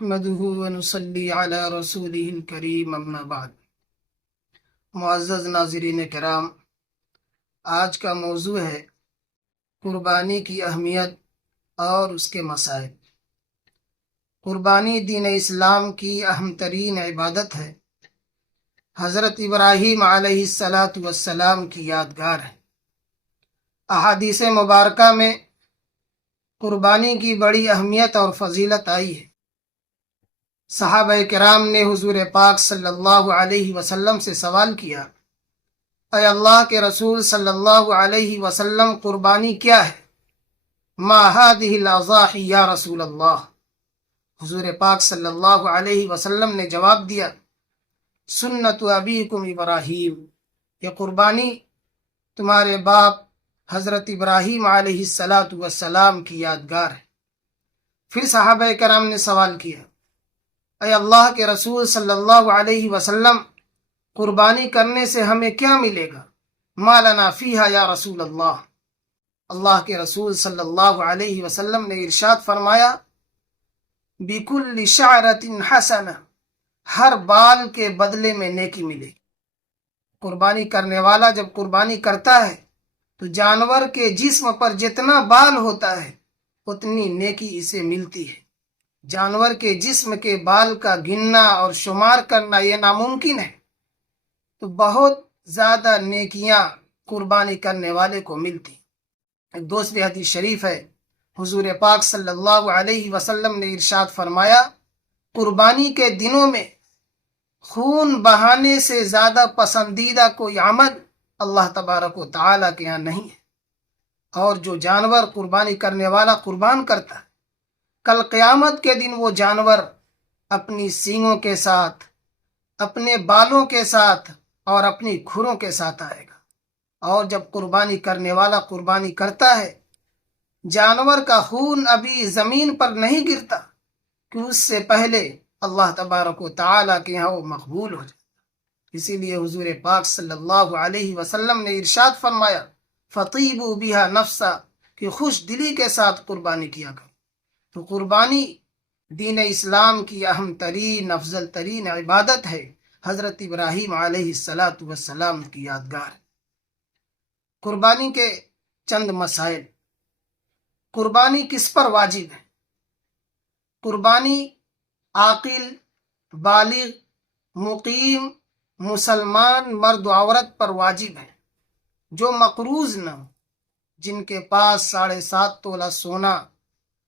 نحمده ونصلي على رسوله الكريم اما بعد۔ معزز ناظرین کرام، آج کا موضوع ہے قربانی کی اہمیت اور اس کے مسائل۔ قربانی دین اسلام کی اہم ترین عبادت ہے۔ حضرت ابراہیم علیہ السلام کی یادگار ہے۔ احادیث مبارکہ میں قربانی کی بڑی اہمیت اور فضیلت آئی ہے۔ صحابہ کرام نے حضور پاک صلی اللہ علیہ وسلم سے سوال کیا، اے اللہ کے رسول صلی اللہ علیہ وسلم، قربانی کیا ہے؟ ما هذه الاضاحی یا رسول اللہ۔ حضور پاک صلی اللہ علیہ وسلم نے جواب دیا، سنت ابیکم ابراہیم، یہ قربانی تمہارے باپ حضرت ابراہیم علیہ السلام کی یادگار ہے۔ پھر صحابہ کرام نے سوال کیا، اے اللہ کے رسول صلی اللہ علیہ وسلم، قربانی کرنے سے ہمیں کیا ملے گا؟ ما لنا فیہا یا رسول اللہ۔ اللہ کے رسول صلی اللہ علیہ وسلم نے ارشاد فرمایا، بکل شعرۃ حسنہ، ہر بال کے بدلے میں نیکی ملے گی۔ قربانی کرنے والا جب قربانی کرتا ہے تو جانور کے جسم پر جتنا بال ہوتا ہے اتنی نیکی اسے ملتی ہے۔ جانور کے جسم کے بال کا گننا اور شمار کرنا یہ ناممکن ہے، تو بہت زیادہ نیکیاں قربانی کرنے والے کو ملتی۔ ایک دوسری حدیث شریف ہے، حضور پاک صلی اللہ علیہ وسلم نے ارشاد فرمایا، قربانی کے دنوں میں خون بہانے سے زیادہ پسندیدہ کوئی عمل اللہ تبارک و تعالیٰ کے ہاں نہیں ہے۔ اور جو جانور قربانی کرنے والا قربان کرتا ہے، کل قیامت کے دن وہ جانور اپنی سینگوں کے ساتھ، اپنے بالوں کے ساتھ اور اپنی کھروں کے ساتھ آئے گا۔ اور جب قربانی کرنے والا قربانی کرتا ہے، جانور کا خون ابھی زمین پر نہیں گرتا کہ اس سے پہلے اللہ تبارک و تعالیٰ کے یہاں وہ مقبول ہو جائے۔ اسی لیے حضور پاک صلی اللہ علیہ وسلم نے ارشاد فرمایا، فطیبوا بہا نفسا، کہ خوش دلی کے ساتھ قربانی کیا کرو۔ تو قربانی دین اسلام کی اہم ترین، افضل ترین عبادت ہے۔ حضرت ابراہیم علیہ السلام کی یادگار ہے۔ قربانی کے چند مسائل۔ قربانی کس پر واجب ہے؟ قربانی عاقل، بالغ، مقیم، مسلمان مرد و عورت پر واجب ہے جو مقروض نہ ہو، جن کے پاس 7.5 تولہ سونا،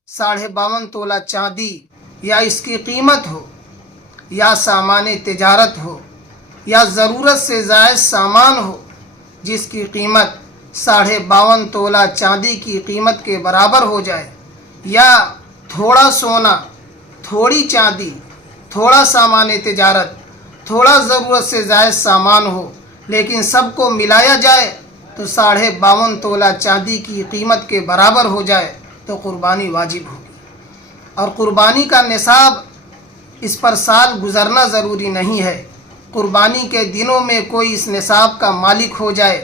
52.5 تولہ چاندی یا اس کی قیمت ہو، یا سامان تجارت ہو، یا ضرورت سے زائد سامان ہو جس کی قیمت 52.5 تولہ چاندی کی قیمت کے برابر ہو جائے، یا تھوڑا سونا، تھوڑی چاندی، تھوڑا سامان تجارت، تھوڑا ضرورت سے زائد سامان ہو، لیکن سب کو ملایا جائے تو 52.5 تولہ چاندی کی قیمت کے برابر ہو جائے تو قربانی واجب ہوگی۔ اور قربانی کا نصاب، اس پر سال گزرنا ضروری نہیں ہے۔ قربانی کے دنوں میں کوئی اس نصاب کا مالک ہو جائے،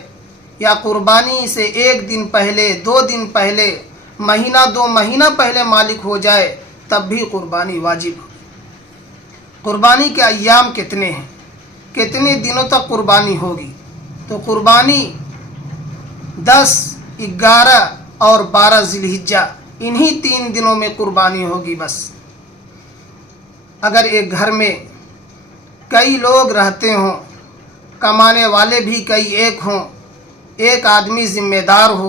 یا قربانی سے 1 دن پہلے، 2 دن پہلے، مہینہ 2 مہینہ پہلے مالک ہو جائے، تب بھی قربانی واجب ہوگی۔ قربانی کے ایام کتنے ہیں؟ کتنے دنوں تک قربانی ہوگی؟ تو قربانی 10، 11 اور 12 ذی الحجہ، انہی 3 دنوں میں قربانی ہوگی بس۔ اگر ایک گھر میں کئی لوگ رہتے ہوں، کمانے والے بھی کئی ایک ہوں، ایک آدمی ذمہ دار ہو،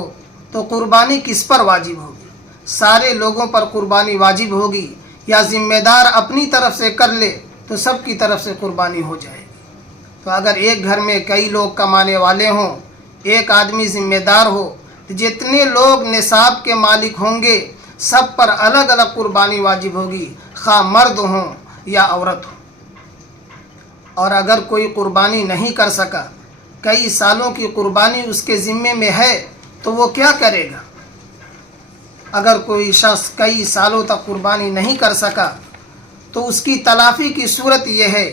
تو قربانی کس پر واجب ہوگی؟ سارے لوگوں پر قربانی واجب ہوگی، یا ذمہ دار اپنی طرف سے کر لے تو سب کی طرف سے قربانی ہو جائے گی۔ تو اگر ایک گھر میں کئی لوگ کمانے والے ہوں، ایک آدمی ذمہ دار ہو، تو جتنے لوگ نصاب کے مالک ہوں گے سب پر الگ الگ قربانی واجب ہوگی، خواہ مرد ہوں یا عورت ہو۔ اور اگر کوئی قربانی نہیں کر سکا، کئی سالوں کی قربانی اس کے ذمے میں ہے، تو وہ کیا کرے گا؟ اگر کوئی شخص کئی سالوں تک قربانی نہیں کر سکا تو اس کی تلافی کی صورت یہ ہے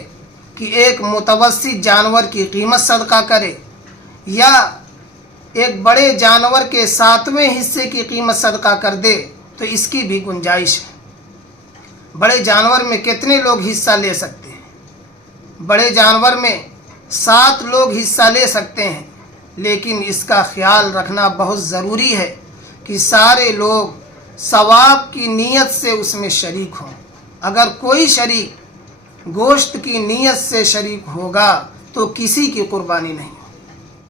کہ ایک متوسط جانور کی قیمت صدقہ کرے، یا ایک بڑے جانور کے 7ویں حصے کی قیمت صدقہ کر دے، تو اس کی بھی گنجائش ہے۔ بڑے جانور میں کتنے لوگ حصہ لے سکتے ہیں؟ بڑے جانور میں 7 لوگ حصہ لے سکتے ہیں، لیکن اس کا خیال رکھنا بہت ضروری ہے کہ سارے لوگ ثواب کی نیت سے اس میں شریک ہوں۔ اگر کوئی شریک گوشت کی نیت سے شریک ہوگا تو کسی کی قربانی نہیں۔